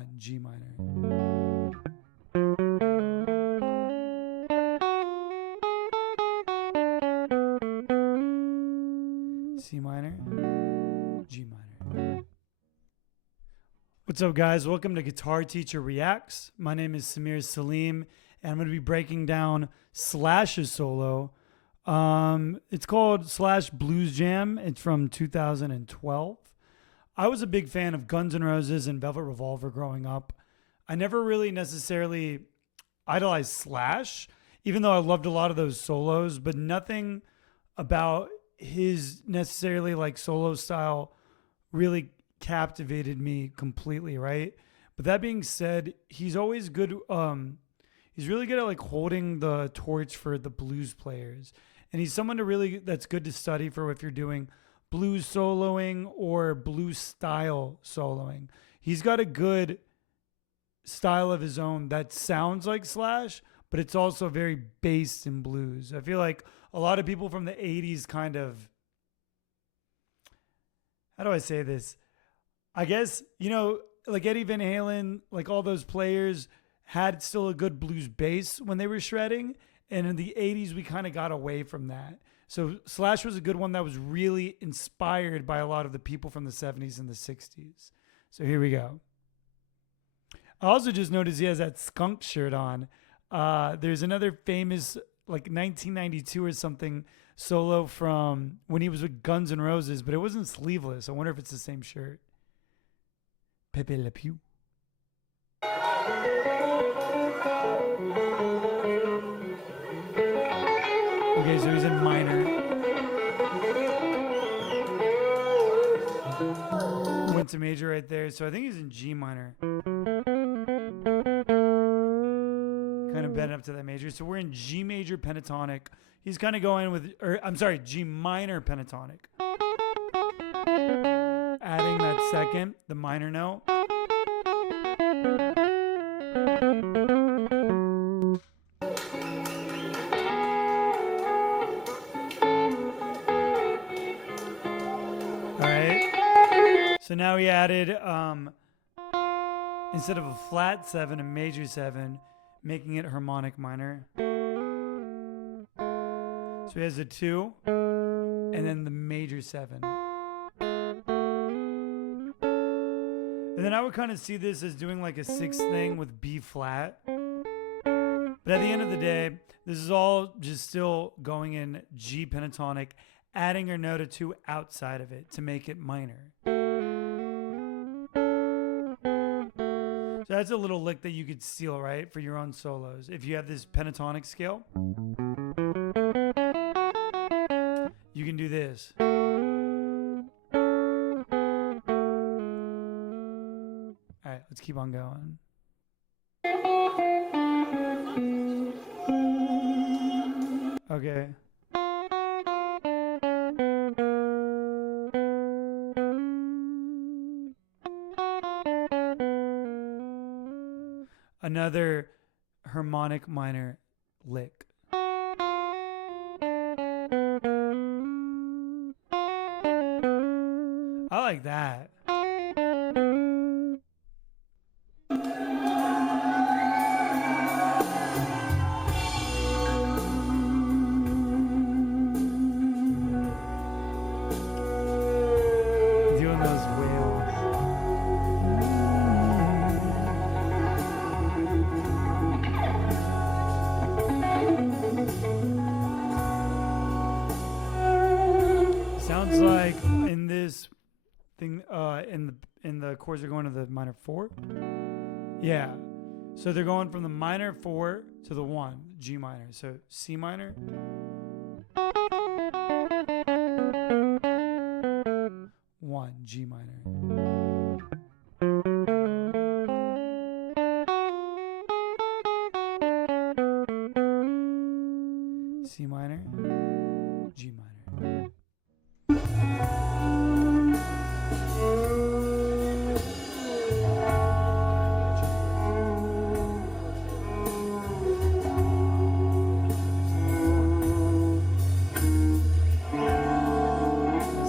1, G minor. C minor, G minor. What's up, guys? Welcome to Guitar Teacher Reacts. My name is Samir Salim, and I'm going to be breaking down Slash's solo. It's called Slash Blues Jam. It's from 2012. I was a big fan of Guns N' Roses and Velvet Revolver growing up. I never really necessarily idolized Slash, even though I loved a lot of those solos, but nothing about his necessarily like solo style really captivated me completely, right? But that being said, he's always good. He's really good at like holding the torch for the blues players. And he's someone that's good to study for if you're doing blues soloing or blues style soloing. He's got a good style of his own that sounds like Slash, but it's also very based in blues. I feel like a lot of people from the 80s kind of, how do I say this? I guess, like Eddie Van Halen, like all those players had still a good blues bass when they were shredding. And in the 80s, we kind of got away from that. So Slash was a good one that was really inspired by a lot of the people from the 70s and the 60s. So here we go. I also just noticed he has that skunk shirt on. There's another famous, like 1992 or something, solo from when he was with Guns N' Roses, but it wasn't sleeveless. I wonder if it's the same shirt. Pepe Le Pew. Okay, so he's in minor. Went to major right there, so I think he's in G minor. Kind of bent up to that major. So we're in G major pentatonic. He's kind of going with, G minor pentatonic. Adding that second, the minor note. So now he added, instead of a flat 7, a major 7, making it harmonic minor. So he has a 2, and then the major 7. And then I would kind of see this as doing like a 6th thing with B flat. But at the end of the day, this is all just still going in G pentatonic, adding a note or 2 outside of it to make it minor. So that's a little lick that you could steal, right, for your own solos. If you have this pentatonic scale, you can do this. All right, let's keep on going. Okay. Another harmonic minor lick. I like that. Doing those wails. Sounds like in this thing, in the chords are going to the minor 4. Yeah. So they're going from the minor 4 to the 1, G minor. So C minor. 1, G minor. C minor, G minor.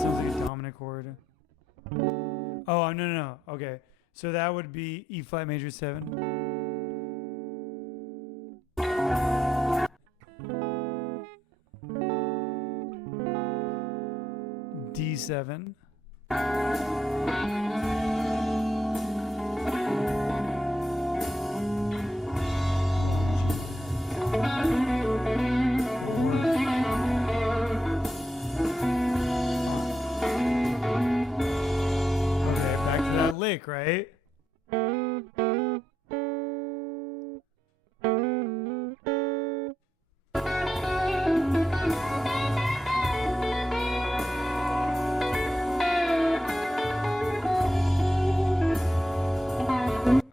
Sounds like a dominant chord. Oh, no. Okay. So that would be E flat major 7. D7. Okay, back to that lick, right?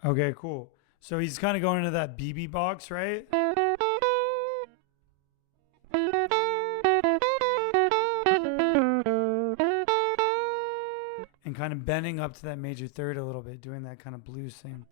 Okay, cool. So he's kind of going into that BB box, right? And kind of bending up to that major third a little bit, doing that kind of blues thing.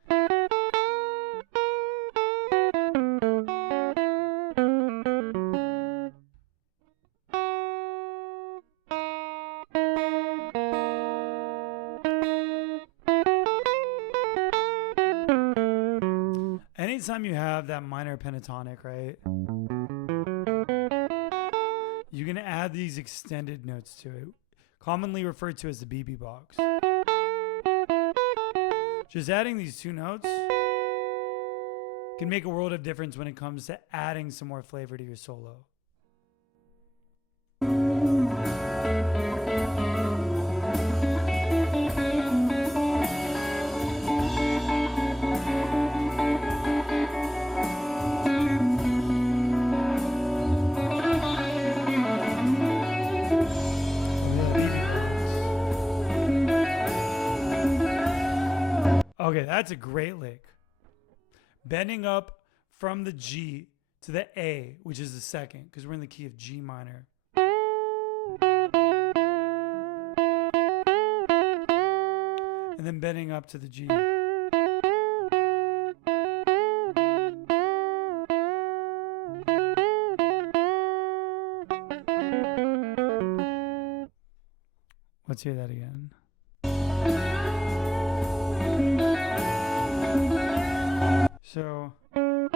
Anytime you have that minor pentatonic, right, you're going to add these extended notes to it, commonly referred to as the BB box. Just adding these two notes can make a world of difference when it comes to adding some more flavor to your solo. Okay, that's a great lick. Bending up from the G to the A, which is the second, because we're in the key of G minor. And then bending up to the G. Let's hear that again. So I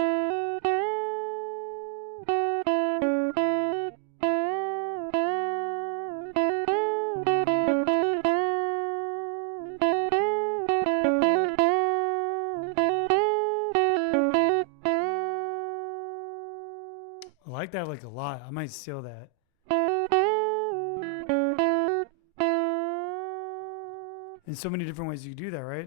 like that like a lot. I might steal that. In so many different ways you can do that, right?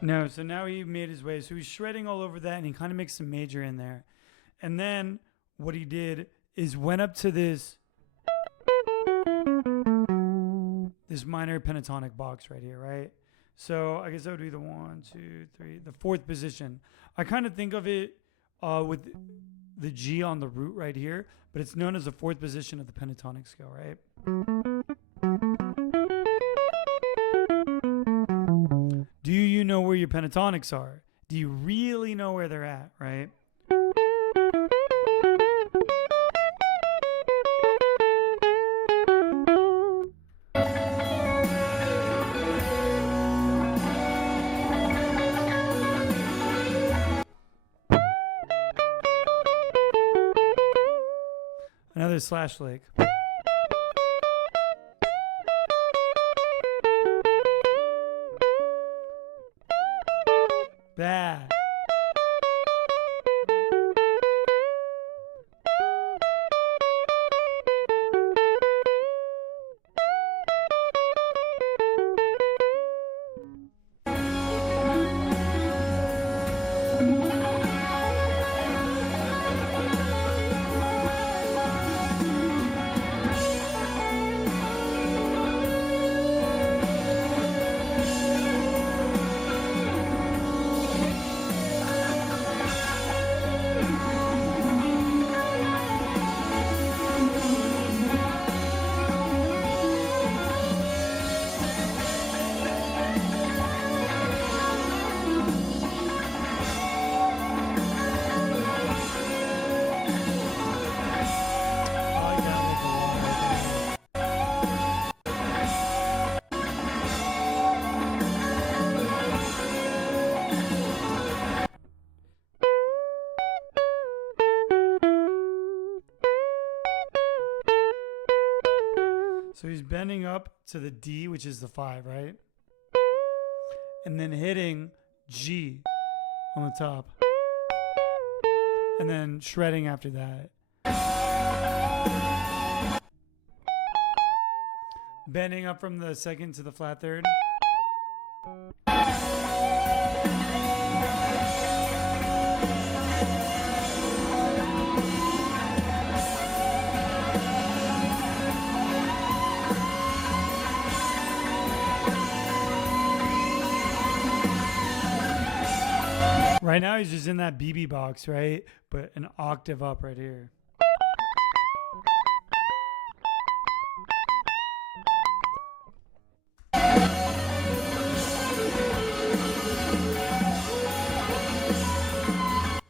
No, so now he made his way. So he's shredding all over that, and he kind of makes some major in there. And then what he did is went up to this minor pentatonic box right here, right? So I guess that would be the 1, 2, 3, the fourth position. I kind of think of it with the G on the root right here, but it's known as the fourth position of the pentatonic scale, right? Do you know where your pentatonics are? Do you really know where they're at, right? Another slash lick. Bad. So he's bending up to the D, which is the 5, right? And then hitting G on the top. And then shredding after that. Bending up from the second to the flat third. Right now he's just in that BB box, right? But an octave up right here.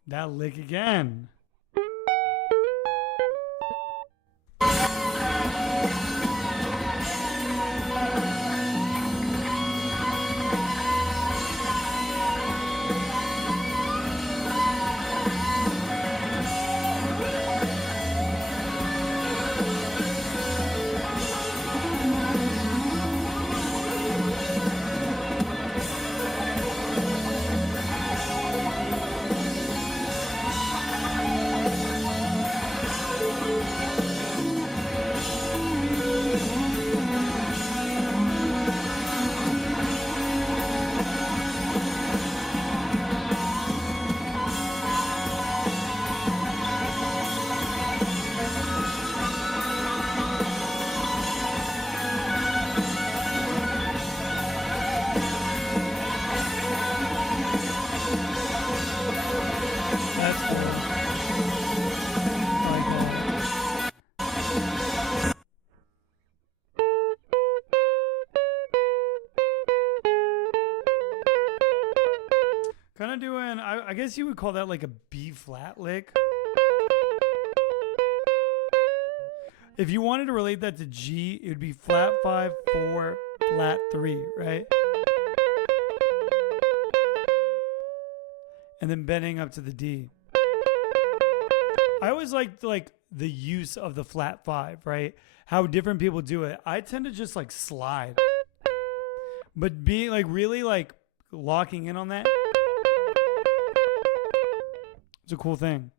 That lick again. Kind of doing, I guess you would call that like a B flat lick. If you wanted to relate that to G, it would be flat 5, 4, flat 3, right? And then bending up to the D. I always liked like the use of the flat 5, right? How different people do it. I tend to just like slide. But being like really like locking in on that, it's a cool thing.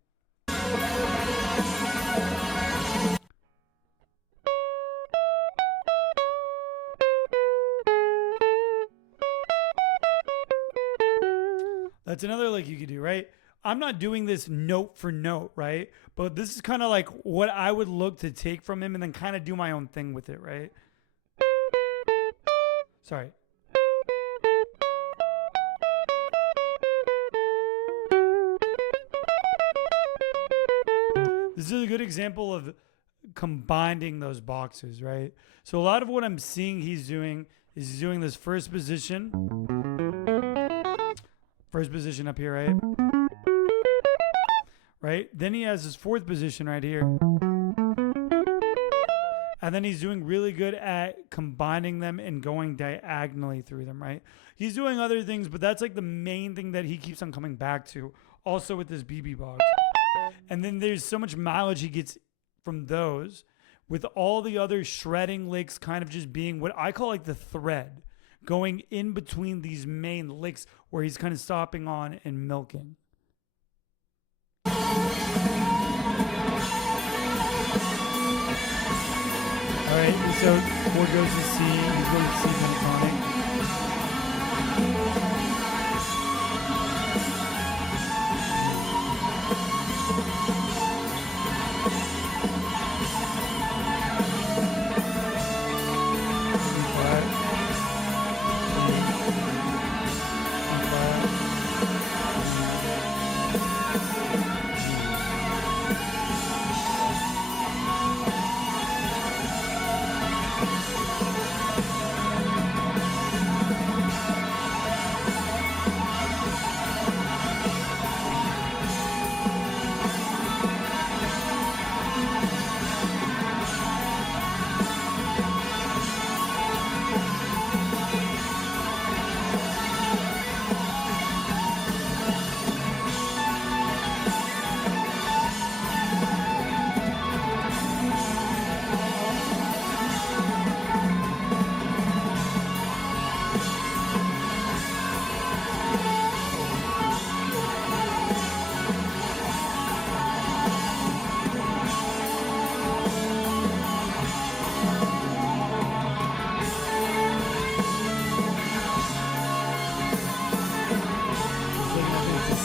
That's another lick you could do, right? I'm not doing this note for note, right? But this is kind of like what I would look to take from him and then kind of do my own thing with it, right? Sorry. This is a good example of combining those boxes, right? So a lot of what I'm seeing he's doing is he's doing this first position up here, right? Right? Then he has his fourth position right here. And then he's doing really good at combining them and going diagonally through them, right? He's doing other things, but that's like the main thing that he keeps on coming back to. Also with this BB box. And then there's so much mileage he gets from those, with all the other shredding licks kind of just being what I call like the thread, going in between these main licks where he's kind of stopping on and milking. All right, so 4 goes to C, he's going to C pentatonic.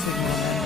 taking momentum.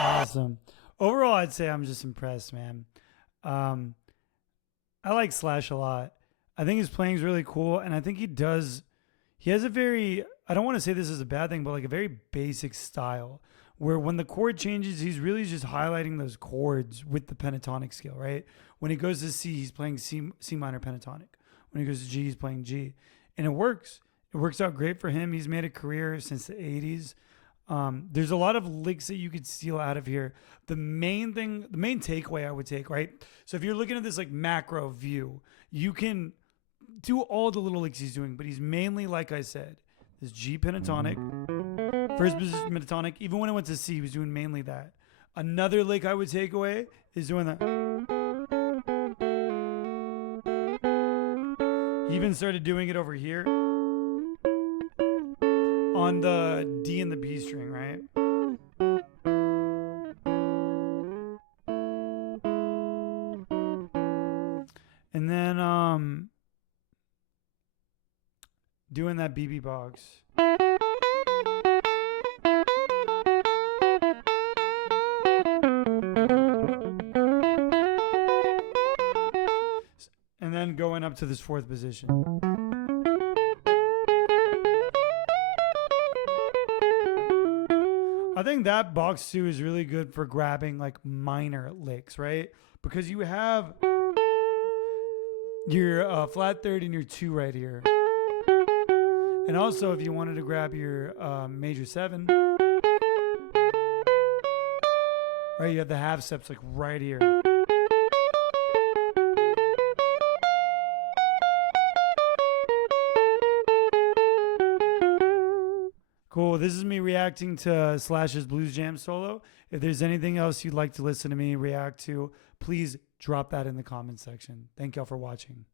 Awesome. Overall, I'd say I'm just impressed, man. I like Slash a lot. I think his playing is really cool, and I think he has a very, I don't want to say this is a bad thing, but like a very basic style where when the chord changes, he's really just highlighting those chords with the pentatonic scale, right? When he goes to C, he's playing C minor pentatonic. When he goes to G, he's playing G. And it works. It works out great for him. He's made a career since the 80s. There's a lot of licks that you could steal out of here. The main takeaway I would take, right? So if you're looking at this like macro view, you can do all the little licks he's doing, but he's mainly, like I said, this G pentatonic, first position pentatonic. Even when I went to C, he was doing mainly that. Another lick I would take away is doing that. He even started doing it over here on the D and the B string, right? And then doing that BB box. And then going up to this fourth position. I think that box 2 is really good for grabbing like minor licks, right? Because you have your flat third and your 2 right here. And also if you wanted to grab your major 7, right, you have the half steps like right here. Cool. This is me reacting to Slash's Blues Jam solo. If there's anything else you'd like to listen to me react to, please drop that in the comment section. Thank y'all for watching.